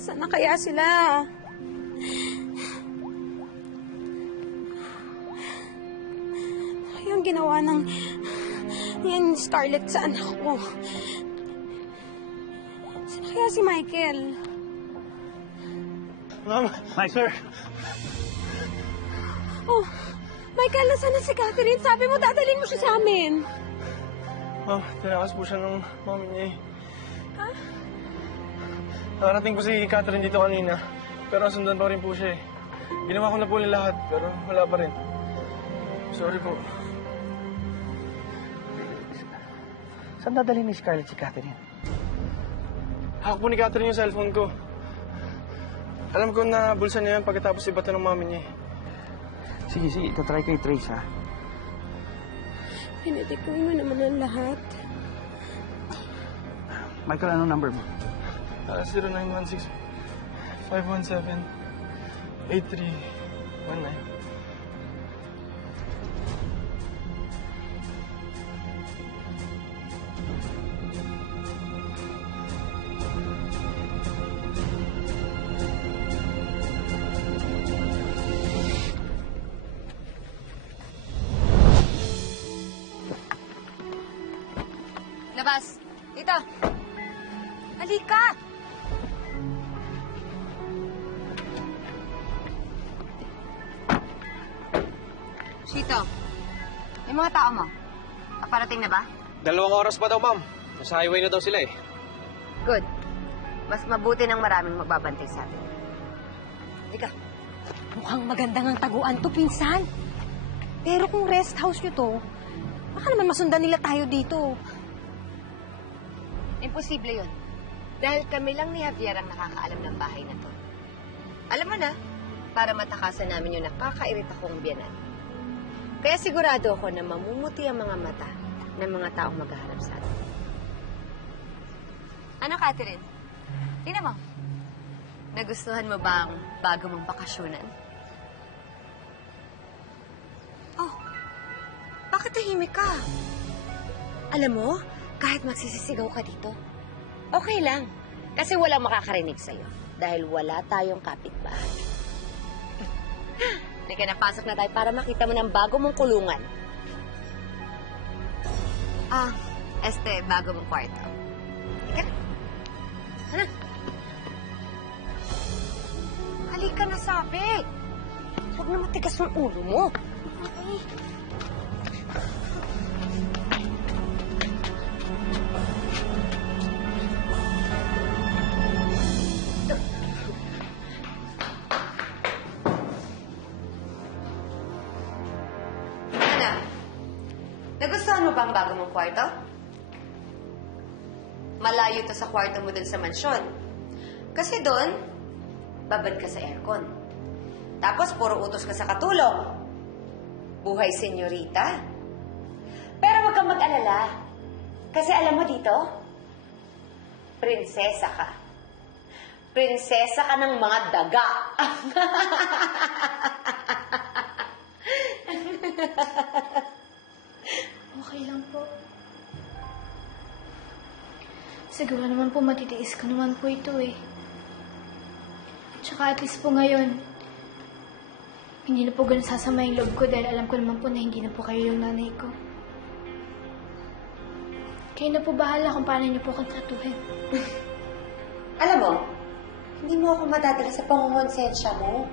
Nasaan na kaya sila? Ano yung ginawa ng yan Scarlett sa anak ko? Saan kaya si Michael? Ma'am, sir. Oh, Michael, nasaan na si Catherine? Sabi mo, dadalhin mo siya sa amin. Ma'am, tinakas po siya ng mami niya eh. Ha? Nakarating po si Catherine dito kanina. Pero sundan pa rin po siya eh. Ginawa ko na po ulit lahat, pero wala pa rin. Sorry po. Saan dadalhin ni Scarlett si Catherine? Hawak po ni Catherine yung cellphone ko. Alam ko na bulsa niya yan pagkatapos ibato ng mami niya eh. Sige, itatry ko i-trace, ha? Pinatikuin mo naman ang lahat. Michael, anong number mo? 0916-517-8319. Labas! Dito! Halika! Chito, yung mga tao mo, paparating na ba? 2 oras pa daw, ma'am. Nasa highway na daw sila eh. Good. Mas mabuti ng maraming magbabantay sa atin. Halika. Mukhang magandang ang taguan to, pinsan. Pero kung rest house nyo to, baka naman masundan nila tayo dito. Imposible yun. Dahil kami lang ni Javier ang nakakaalam ng bahay na to. Alam mo na, para matakasan namin yung nakakairita kong biyanan. Kaya sigurado ako na mamumuti ang mga mata ng mga taong maghaharap sa atin. Ano, Catherine? Tingnan mo. Nagustuhan mo ba ang bago mong bakasyonan? Oh, bakit tahimik ka? Alam mo, kahit magsisisigaw ka dito, okay lang. Kasi walang makakarinig sa'yo. Dahil wala tayong kapitbahay. Teka, napasok na tayo para makita mo ng bago mong kulungan. Bago mong kwarto. Teka. Ano? Halika na, sabi. Huwag na matigas yung ulo mo. Okay. Nagustuhan mo ba ang bago mong kwarto? Malayo to sa kwarto mo dun sa mansyon. Kasi dun, babad ka sa aircon. Tapos, puro utos ka sa katulong. Buhay senyorita. Pero huwag kang mag-alala. Kasi alam mo dito, prinsesa ka. Prinsesa ka ng mga daga. Okay lang po. Siguro naman po matitiis ko naman po ito eh. Tsaka at least po ngayon, hindi na po ganun sasama yung loob ko dahil alam ko naman po na hindi na po kayo yung nanay ko. Kayo na po bahala kung paano niyo po akong tratuhin. Alam mo, hindi mo ako madadala sa pangungonsensya mo.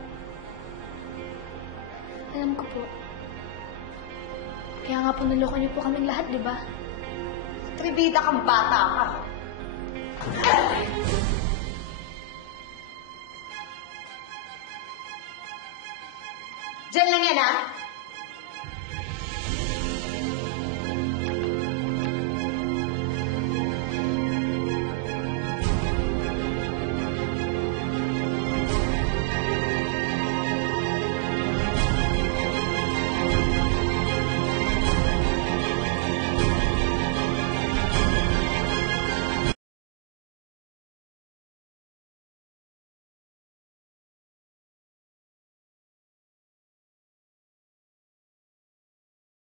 Alam ko po. Kaya nga po naloko niyo po kaming lahat, di ba? Tribida kang bata ka. Diyan lang yan, ha?